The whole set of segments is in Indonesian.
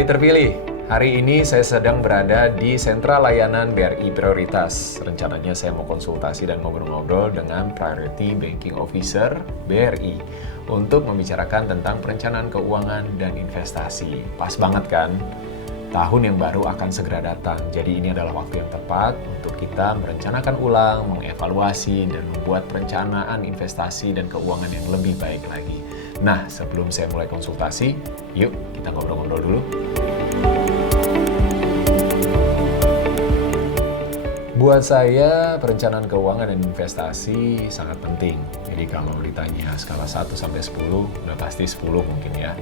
Pribadi terpilih, hari ini saya sedang berada di sentra layanan BRI Prioritas. Rencananya saya mau konsultasi dan ngobrol-ngobrol dengan Priority Banking Officer BRI untuk membicarakan tentang perencanaan keuangan dan investasi. Pas banget kan? Tahun yang baru akan segera datang, jadi ini adalah waktu yang tepat untuk kita merencanakan ulang, mengevaluasi, dan membuat perencanaan investasi dan keuangan yang lebih baik lagi. Nah, sebelum saya mulai konsultasi, yuk kita ngobrol-ngobrol dulu. Buat saya, perencanaan keuangan dan investasi sangat penting. Jadi kalau ditanya skala 1 sampai 10, udah pasti 10 mungkin ya.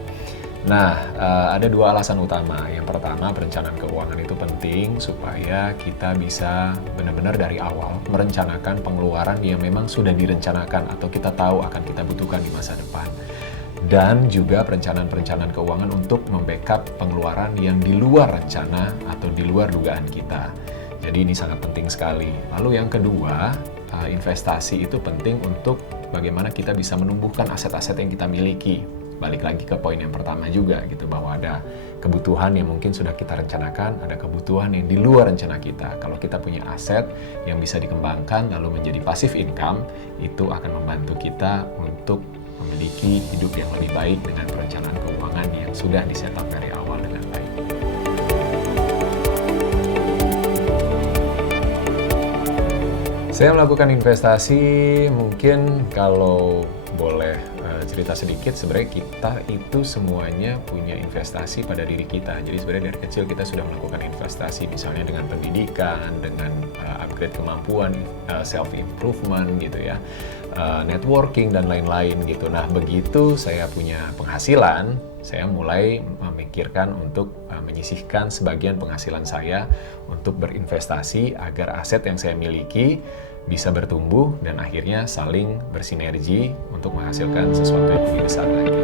Nah, ada dua alasan utama. Yang pertama, perencanaan keuangan itu penting supaya kita bisa benar-benar dari awal merencanakan pengeluaran yang memang sudah direncanakan atau kita tahu akan kita butuhkan di masa depan. Dan juga perencanaan-perencanaan keuangan untuk membackup pengeluaran yang di luar rencana atau di luar dugaan kita. Jadi ini sangat penting sekali. Lalu yang kedua, investasi itu penting untuk bagaimana kita bisa menumbuhkan aset-aset yang kita miliki. Balik lagi ke poin yang pertama juga gitu, bahwa ada kebutuhan yang mungkin sudah kita rencanakan, ada kebutuhan yang di luar rencana kita. Kalau kita punya aset yang bisa dikembangkan lalu menjadi passive income, itu akan membantu kita untuk memiliki hidup yang lebih baik dengan perencanaan keuangan yang sudah di-setup dari awal dengan baik. Saya melakukan investasi, mungkin kalau boleh cerita sedikit, sebenarnya kita itu semuanya punya investasi pada diri kita. Jadi sebenarnya dari kecil kita sudah melakukan investasi, misalnya dengan pendidikan, dengan upgrade kemampuan, self-improvement gitu ya, networking dan lain-lain gitu. Nah, begitu saya punya penghasilan, saya mulai memikirkan untuk menyisihkan sebagian penghasilan saya untuk berinvestasi agar aset yang saya miliki bisa bertumbuh dan akhirnya saling bersinergi untuk menghasilkan sesuatu yang lebih besar lagi.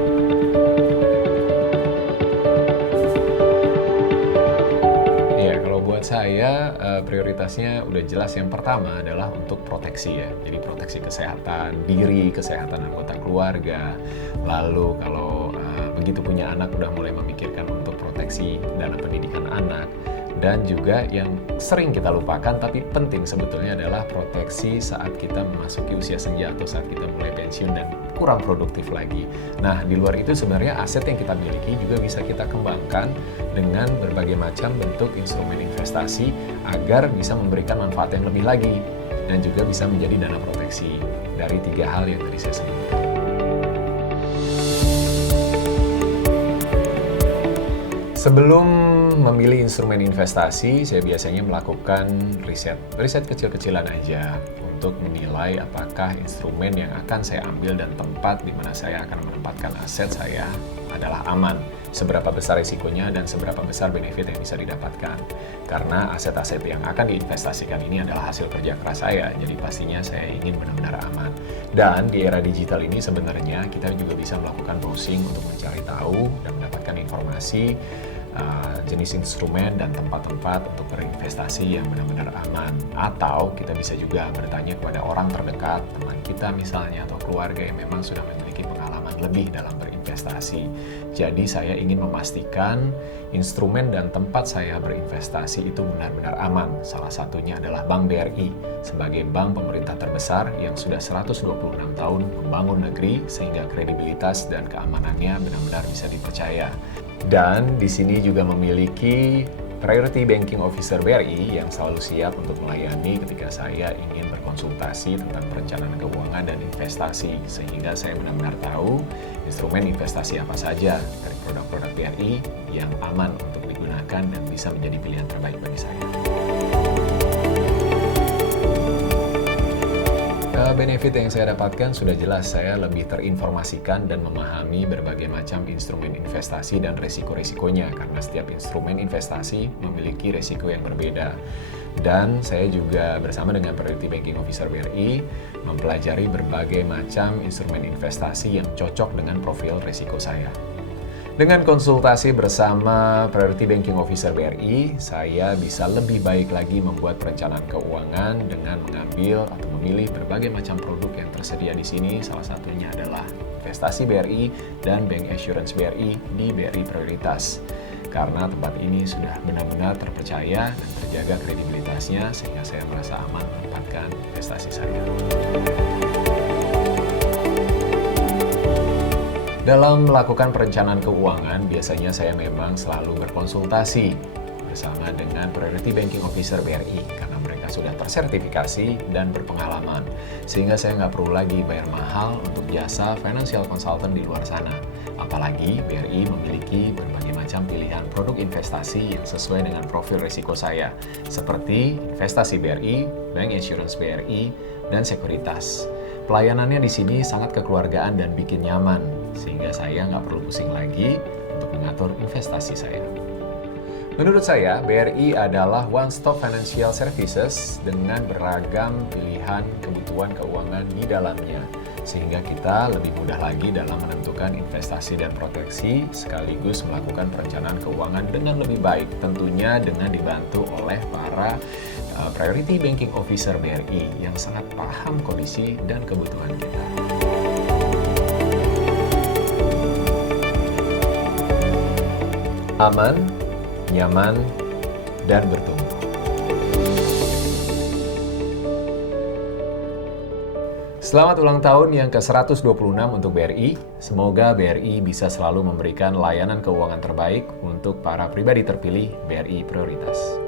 Ya, kalau buat saya prioritasnya udah jelas. Yang pertama adalah untuk proteksi ya. Jadi proteksi kesehatan diri, kesehatan anggota keluarga. Lalu kalau begitu punya anak udah mulai memikirkan untuk proteksi dana pendidikan anak. Dan juga yang sering kita lupakan tapi penting sebetulnya adalah proteksi saat kita memasuki usia senja atau saat kita mulai pensiun dan kurang produktif lagi. Nah, di luar itu sebenarnya aset yang kita miliki juga bisa kita kembangkan dengan berbagai macam bentuk instrumen investasi agar bisa memberikan manfaat yang lebih lagi dan juga bisa menjadi dana proteksi dari 3 hal yang tadi saya sebutkan. Sebelum memilih instrumen investasi, saya biasanya melakukan riset kecil-kecilan aja untuk menilai apakah instrumen yang akan saya ambil dan tempat di mana saya akan menempatkan aset saya adalah aman, seberapa besar risikonya dan seberapa besar benefit yang bisa didapatkan. Karena aset-aset yang akan diinvestasikan ini adalah hasil kerja keras saya, jadi pastinya saya ingin benar-benar aman. Dan di era digital ini sebenarnya kita juga bisa melakukan browsing untuk mencari tahu dan mendapatkan informasi jenis instrumen dan tempat-tempat untuk berinvestasi yang benar-benar aman. Atau kita bisa juga bertanya kepada orang terdekat, teman kita misalnya, atau keluarga yang memang sudah memiliki pengalaman lebih dalam berinvestasi. Jadi saya ingin memastikan instrumen dan tempat saya berinvestasi itu benar-benar aman. Salah satunya adalah Bank BRI sebagai bank pemerintah terbesar yang sudah 126 tahun membangun negeri sehingga kredibilitas dan keamanannya benar-benar bisa dipercaya. Dan di sini juga memiliki Priority Banking Officer BRI yang selalu siap untuk melayani ketika saya ingin berkonsultasi tentang perencanaan keuangan dan investasi, sehingga saya benar-benar tahu instrumen investasi apa saja dari produk-produk BRI yang aman untuk digunakan dan bisa menjadi pilihan terbaik bagi saya. Benefit yang saya dapatkan sudah jelas, saya lebih terinformasikan dan memahami berbagai macam instrumen investasi dan resiko-resikonya karena setiap instrumen investasi memiliki resiko yang berbeda. Dan saya juga bersama dengan Priority Banking Officer BRI mempelajari berbagai macam instrumen investasi yang cocok dengan profil resiko saya. Dengan konsultasi bersama Priority Banking Officer BRI, saya bisa lebih baik lagi membuat perencanaan keuangan dengan mengambil atau memilih berbagai macam produk yang tersedia di sini. Salah satunya adalah investasi BRI dan Bank Assurance BRI di BRI Prioritas. karena tempat ini sudah benar-benar terpercaya dan terjaga kredibilitasnya sehingga saya merasa aman menempatkan investasi saya. Dalam melakukan perencanaan keuangan, biasanya saya memang selalu berkonsultasi bersama dengan Priority Banking Officer BRI karena mereka sudah tersertifikasi dan berpengalaman, sehingga saya nggak perlu lagi bayar mahal untuk jasa financial consultant di luar sana. Apalagi BRI memiliki berbagai macam pilihan produk investasi yang sesuai dengan profil risiko saya, seperti investasi BRI, Bank Insurance BRI, dan sekuritas. Pelayanannya di sini sangat kekeluargaan dan bikin nyaman, sehingga saya nggak perlu pusing lagi untuk mengatur investasi saya. Menurut saya, BRI adalah one-stop financial services dengan beragam pilihan kebutuhan keuangan di dalamnya, sehingga kita lebih mudah lagi dalam menentukan investasi dan proteksi, sekaligus melakukan perencanaan keuangan dengan lebih baik, tentunya dengan dibantu oleh para Priority Banking Officer BRI yang sangat paham kondisi dan kebutuhan kita. Aman, nyaman, dan bertumbuh. Selamat ulang tahun yang ke-126 untuk BRI. Semoga BRI bisa selalu memberikan layanan keuangan terbaik untuk para pribadi terpilih BRI Prioritas.